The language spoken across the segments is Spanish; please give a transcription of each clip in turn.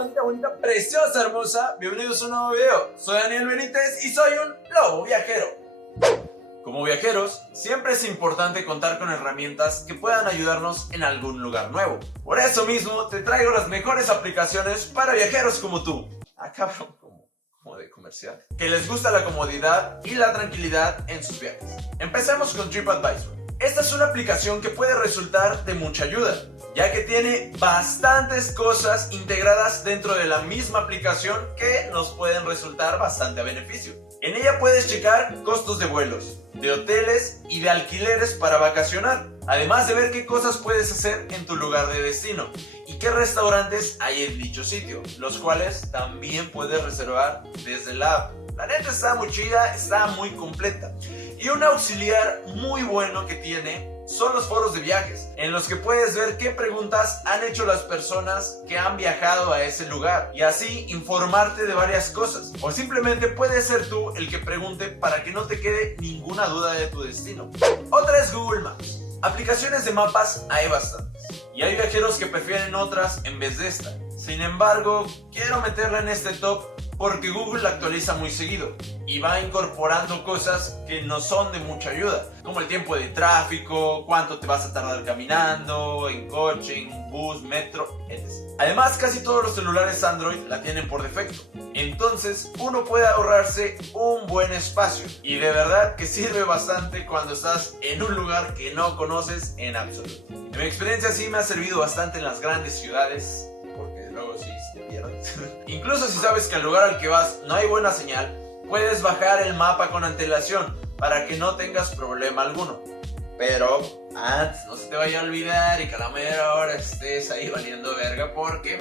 bandita bonita, preciosa, hermosa. Bienvenidos a un nuevo video. Soy Daniel Benítez y soy un lobo viajero. Como viajeros, siempre es importante contar con herramientas que puedan ayudarnos en algún lugar nuevo. Por eso mismo te traigo las mejores aplicaciones para viajeros como tú. Ah, cabrón, como de comercial. Que les gusta la comodidad y la tranquilidad en sus viajes. Empecemos con TripAdvisor. Esta es una aplicación que puede resultar de mucha ayuda, ya que tiene bastantes cosas integradas dentro de la misma aplicación que nos pueden resultar bastante a beneficio. En ella puedes checar costos de vuelos, de hoteles y de alquileres para vacacionar, además de ver qué cosas puedes hacer en tu lugar de destino y qué restaurantes hay en dicho sitio, los cuales también puedes reservar desde la app. La neta está muy chida, está muy completa. Y un auxiliar muy bueno que tiene son los foros de viajes, en los que puedes ver qué preguntas han hecho las personas que han viajado a ese lugar y así informarte de varias cosas. O simplemente puedes ser tú el que pregunte para que no te quede ninguna duda de tu destino. Otra es Google Maps. Aplicaciones de mapas hay bastantes y hay viajeros que prefieren otras en vez de esta. Sin embargo, quiero meterla en este top porque Google la actualiza muy seguido y va incorporando cosas que no son de mucha ayuda, como el tiempo de tráfico, cuánto te vas a tardar caminando, en coche, en bus, metro, etc. Además, casi todos los celulares Android la tienen por defecto, entonces uno puede ahorrarse un buen espacio y de verdad que sirve bastante cuando estás en un lugar que no conoces en absoluto. En mi experiencia sí me ha servido bastante en las grandes ciudades, porque luego sí te pierdes. Incluso si sabes que al lugar al que vas no hay buena señal, puedes bajar el mapa con antelación para que no tengas problema alguno. Pero antes no se te vaya a olvidar y que a la mera hora estés ahí valiendo verga, porque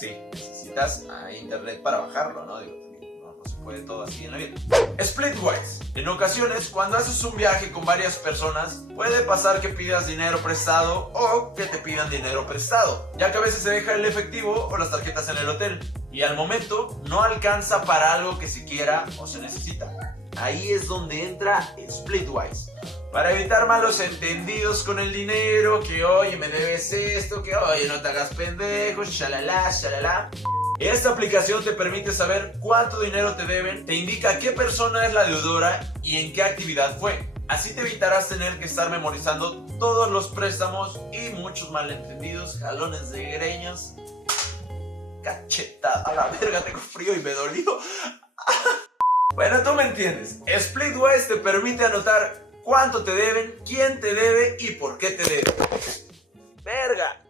sí, necesitas internet para bajarlo, ¿no? Digo, no se puede todo así en la vida. Splitwise. En ocasiones, cuando haces un viaje con varias personas, puede pasar que pidas dinero prestado o que te pidan dinero prestado, ya que a veces se deja el efectivo o las tarjetas en el hotel y al momento no alcanza para algo que se quiera o se necesita. Ahí es donde entra Splitwise, para evitar malos entendidos con el dinero, que oye me debes esto, que oye no te hagas pendejo, shalala, shalala. Esta aplicación te permite saber cuánto dinero te deben, te indica qué persona es la deudora y en qué actividad fue. Así te evitarás tener que estar memorizando todos los préstamos y muchos malentendidos, jalones de greñas, cachetada. A la verga, tengo frío y me dolió. Bueno, tú me entiendes. Splitwise te permite anotar cuánto te deben, quién te debe y por qué te debe. Verga.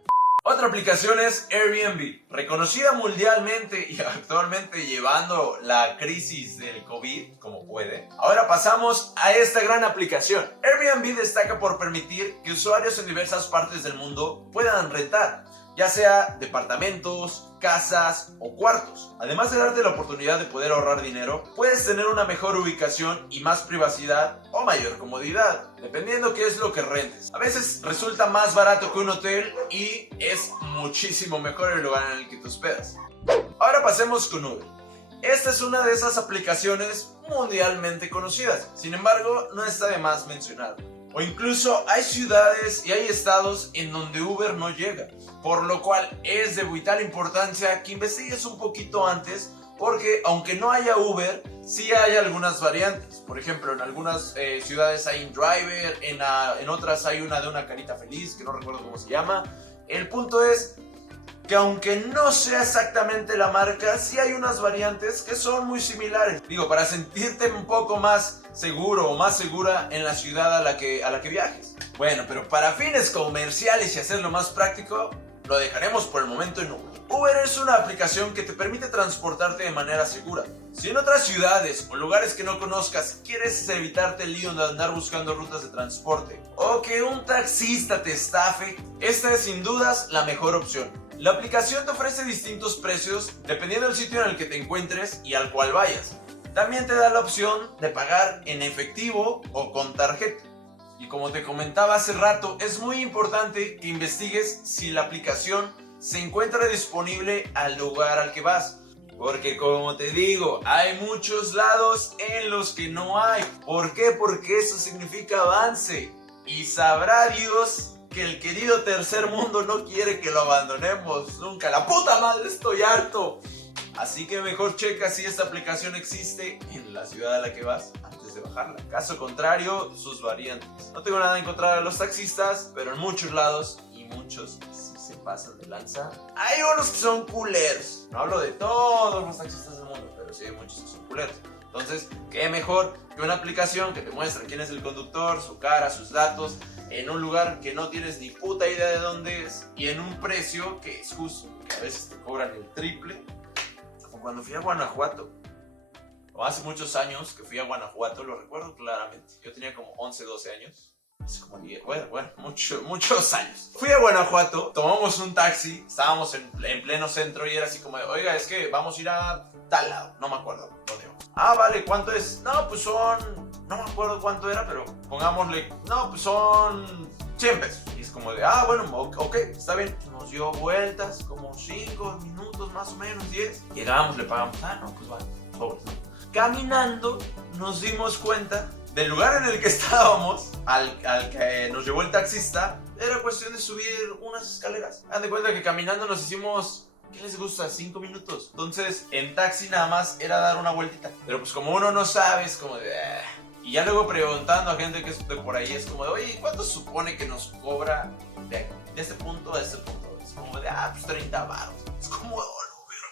Otra aplicación es Airbnb, reconocida mundialmente y actualmente llevando la crisis del COVID como puede. Ahora pasamos a esta gran aplicación. Airbnb destaca por permitir que usuarios en diversas partes del mundo puedan rentar, ya sea departamentos, casas o cuartos. Además de darte la oportunidad de poder ahorrar dinero, puedes tener una mejor ubicación y más privacidad o mayor comodidad, dependiendo qué es lo que rentes. A veces resulta más barato que un hotel y es muchísimo mejor el lugar en el que te hospedas. Ahora pasemos con Uber. Esta es una de esas aplicaciones mundialmente conocidas, sin embargo no está de más mencionarlo. O incluso hay ciudades y hay estados en donde Uber no llega, por lo cual es de vital importancia que investigues un poquito antes, porque aunque no haya Uber, sí hay algunas variantes. Por ejemplo, en algunas ciudades hay InDriver, en otras hay una de una carita feliz, que no recuerdo cómo se llama. El punto es que aunque no sea exactamente la marca, sí hay unas variantes que son muy similares. Digo, para sentirte un poco más seguro o más segura en la ciudad a la que viajes. Bueno, pero para fines comerciales y hacerlo más práctico, lo dejaremos por el momento en Uber. Uber es una aplicación que te permite transportarte de manera segura. Si en otras ciudades o lugares que no conozcas quieres evitarte el lío de andar buscando rutas de transporte o que un taxista te estafe, esta es sin dudas la mejor opción. La aplicación te ofrece distintos precios dependiendo del sitio en el que te encuentres y al cual vayas. También te da la opción de pagar en efectivo o con tarjeta. Y como te comentaba hace rato, es muy importante que investigues si la aplicación se encuentra disponible al lugar al que vas. Porque como te digo, hay muchos lados en los que no hay. ¿Por qué? Porque eso significa avance. Y sabrá Dios que el querido tercer mundo no quiere que lo abandonemos nunca. ¡La puta madre, estoy harto! Así que mejor checa si esta aplicación existe en la ciudad a la que vas antes de bajarla. Caso contrario, sus variantes. No tengo nada en contra de los taxistas, pero en muchos lados y muchos sí se pasan de lanza. Hay unos que son culeros. No hablo de todos los taxistas del mundo, pero sí hay muchos que son culeros. Entonces, ¿qué mejor que una aplicación que te muestra quién es el conductor, su cara, sus datos, en un lugar que no tienes ni puta idea de dónde es y en un precio que es justo, que a veces te cobran el triple? Como cuando fui a Guanajuato, o hace muchos años que fui a Guanajuato, lo recuerdo claramente. Yo tenía como 11, 12 años. Hace como 10, bueno, muchos años. Fui a Guanajuato, tomamos un taxi, estábamos en pleno centro y era así como de, oiga, es que vamos a ir a tal lado, no me acuerdo dónde vamos. Ah, vale, ¿cuánto es? No, pues son, no me acuerdo cuánto era, pero pongámosle, no, pues son 100 pesos. Y es como de, ah, bueno, ok, está bien. Nos dio vueltas, como 5 minutos más o menos, 10. Llegamos, le pagamos, ah, no, pues vale, sobres, ¿no? Caminando nos dimos cuenta del lugar en el que estábamos al que nos llevó el taxista. Era cuestión de subir unas escaleras. Haz de cuenta que caminando nos hicimos, ¿qué les gusta? 5 minutos. Entonces en taxi nada más era dar una vueltita. Pero pues como uno no sabe, es como de... Y ya luego preguntando a gente que es de por ahí, es como de, oye, ¿cuánto supone que nos cobra de este punto a este punto? Es como de, pues 30 baros. Es como,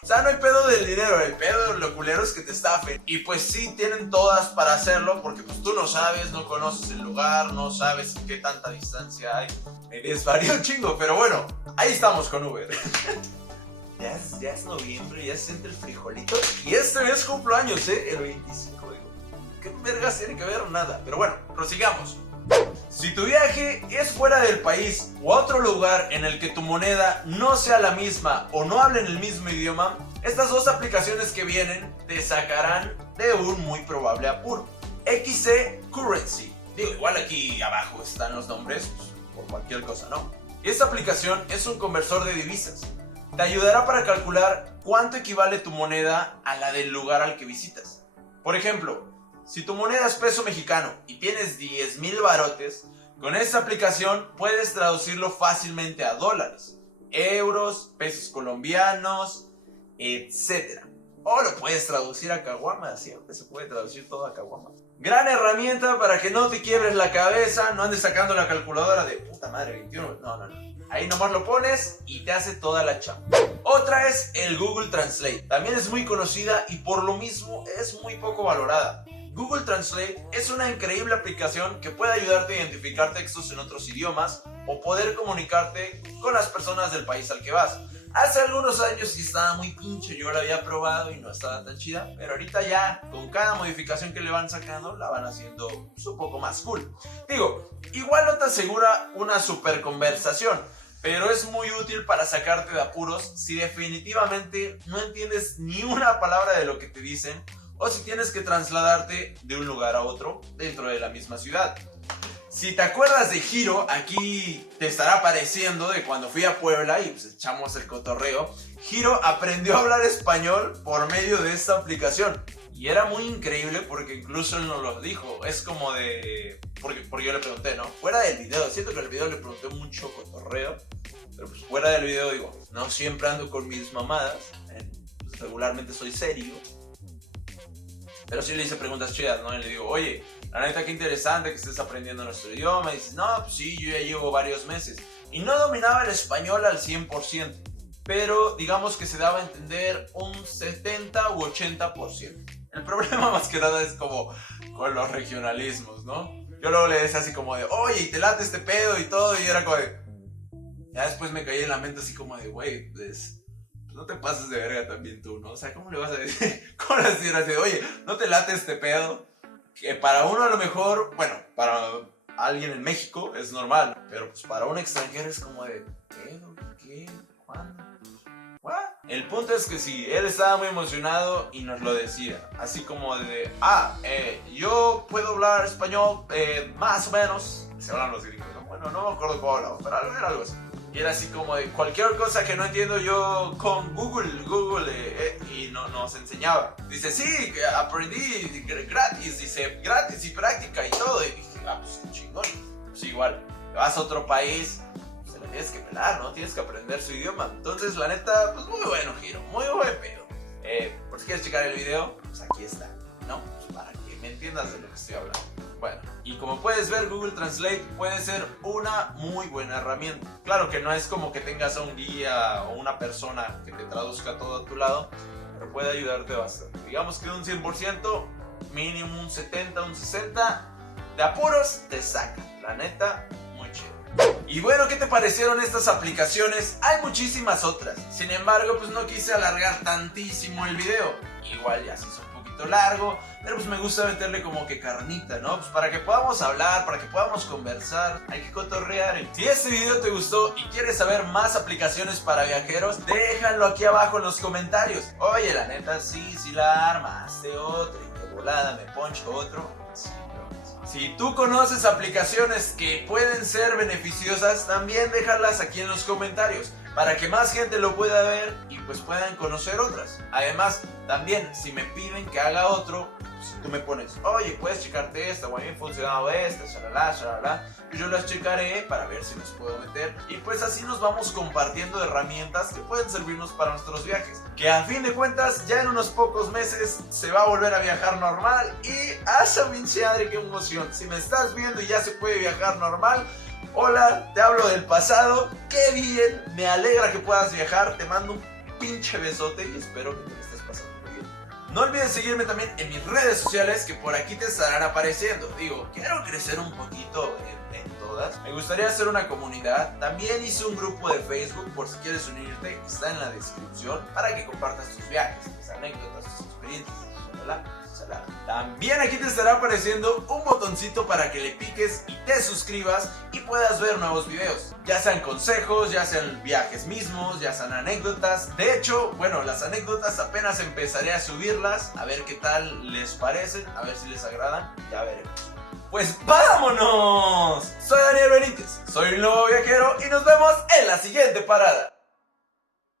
o sea, no hay pedo del dinero, el pedo de lo culero es que te estafen. Y pues sí, tienen todas para hacerlo, porque pues tú no sabes, no conoces el lugar, no sabes qué tanta distancia hay. Me desvarió un chingo, pero bueno, ahí estamos con Uber. Ya es noviembre, ya se siente el frijolito. Y este mes cumplo años, el 25, digo. ¿Qué vergas tiene que ver? Nada. Pero bueno, prosigamos. Si tu viaje es fuera del país o a otro lugar en el que tu moneda no sea la misma o no hablen el mismo idioma, estas dos aplicaciones que vienen te sacarán de un muy probable apuro. XC Currency. Digo, igual aquí abajo están los nombres, pues, por cualquier cosa, ¿no? Esta aplicación es un conversor de divisas. Te ayudará para calcular cuánto equivale tu moneda a la del lugar al que visitas. Por ejemplo, si tu moneda es peso mexicano y tienes 10,000 barotes, con esta aplicación puedes traducirlo fácilmente a dólares, euros, pesos colombianos, etc. O lo puedes traducir a caguamas, siempre se puede traducir todo a caguamas. Gran herramienta para que no te quiebres la cabeza, no andes sacando la calculadora de puta madre 21. No. Ahí nomás lo pones y te hace toda la chamba. Otra es el Google Translate. También es muy conocida y por lo mismo es muy poco valorada. Google Translate es una increíble aplicación que puede ayudarte a identificar textos en otros idiomas o poder comunicarte con las personas del país al que vas. Hace algunos años sí estaba muy pinche, yo la había probado y no estaba tan chida, pero ahorita ya con cada modificación que le van sacando la van haciendo un poco más cool. Digo, igual no te asegura una super conversación, pero es muy útil para sacarte de apuros si definitivamente no entiendes ni una palabra de lo que te dicen o si tienes que trasladarte de un lugar a otro dentro de la misma ciudad. Si te acuerdas de Hiro, aquí te estará apareciendo de cuando fui a Puebla y pues echamos el cotorreo. Hiro aprendió a hablar español por medio de esta aplicación. Y era muy increíble porque incluso él nos lo dijo. Es como de... Porque yo le pregunté, ¿no? Fuera del video, siento que en el video le pregunté mucho cotorreo. Pero pues fuera del video digo, no siempre ando con mis mamadas. Pues regularmente soy serio. Pero sí le hice preguntas chidas, ¿no? Y le digo, oye, la neta, qué interesante que estés aprendiendo nuestro idioma. Y dices, no, pues sí, yo ya llevo varios meses. Y no dominaba el español al 100%. Pero digamos que se daba a entender un 70 u 80%. El problema más que nada es como con los regionalismos, ¿no? Yo luego le decía así como de, oye, y te late este pedo y todo. Y era como de... Ya después me caí en la mente así como de, güey, pues no te pases de verga también tú, ¿no? O sea, ¿cómo le vas a decir? ¿Cómo le vas a decir así? Oye, ¿no te late este pedo? Que para uno a lo mejor, bueno, para alguien en México es normal, pero pues para un extranjero es como de, ¿pedo? ¿Qué? ¿Cuándo? ¿What? El punto es que sí, él estaba muy emocionado y nos lo decía, así como de, yo puedo hablar español más o menos, se hablan los gringos, ¿no? Bueno, no me acuerdo cómo hablaba, pero era algo así. Y era así como de cualquier cosa que no entiendo yo con Google y nos enseñaba. Dice, sí, aprendí gratis, dice, gratis y práctica y todo. Y dije, pues chingón. Pues igual, vas a otro país tienes que pelar, ¿no? Tienes que aprender su idioma. Entonces, la neta, pues muy bueno, Giro, muy buen pedo. Por si quieres checar el video, pues aquí está, ¿no? Pues para que me entiendas de lo que estoy hablando. Bueno, y como puedes ver, Google Translate puede ser una muy buena herramienta. Claro que no es como que tengas a un guía o una persona que te traduzca todo a tu lado, pero puede ayudarte bastante. Digamos que un 100%, mínimo un 70, un 60, de apuros te saca. La neta, muy chido. Y bueno, ¿qué te parecieron estas aplicaciones? Hay muchísimas otras. Sin embargo, pues no quise alargar tantísimo el video. Igual ya se hizo un poquito largo, pero pues me gusta meterle como que carnita, ¿no? Pues para que podamos hablar, para que podamos conversar, hay que cotorrear. Si este video te gustó y quieres saber más aplicaciones para viajeros, déjalo aquí abajo en los comentarios. Oye, la neta, sí la armaste otra y de volada me poncho otro. Si tú conoces aplicaciones que pueden ser beneficiosas, también déjalas aquí en los comentarios para que más gente lo pueda ver y pues puedan conocer otras. Además, también si me piden que haga otro, pues tú me pones, oye, puedes checarte esta, o a mí me ha funcionado esta, shalala, yo las checaré para ver si nos puedo meter. Y pues así nos vamos compartiendo herramientas que pueden servirnos para nuestros viajes. Que a fin de cuentas, ya en unos pocos meses se va a volver a viajar normal. Y ¡asa pinche madre, qué emoción! Si me estás viendo y ya se puede viajar normal, hola, te hablo del pasado. ¡Qué bien! Me alegra que puedas viajar. Te mando un pinche besote y espero que te lo estés pasando muy bien. No olvides seguirme también en mis redes sociales que por aquí te estarán apareciendo. Digo, quiero crecer un poquito en todas. Me gustaría hacer una comunidad. También hice un grupo de Facebook por si quieres unirte. Está en la descripción para que compartas tus viajes, tus anécdotas, tus experiencias. También aquí te estará apareciendo un botoncito para que le piques y te suscribas y puedas ver nuevos videos. Ya sean consejos, ya sean viajes mismos, ya sean anécdotas. De hecho, bueno, las anécdotas apenas empezaré a subirlas. A ver qué tal les parecen, a ver si les agradan. Ya veremos. Pues ¡vámonos! Soy Daniel Benítez, soy un lobo viajero y nos vemos en la siguiente parada.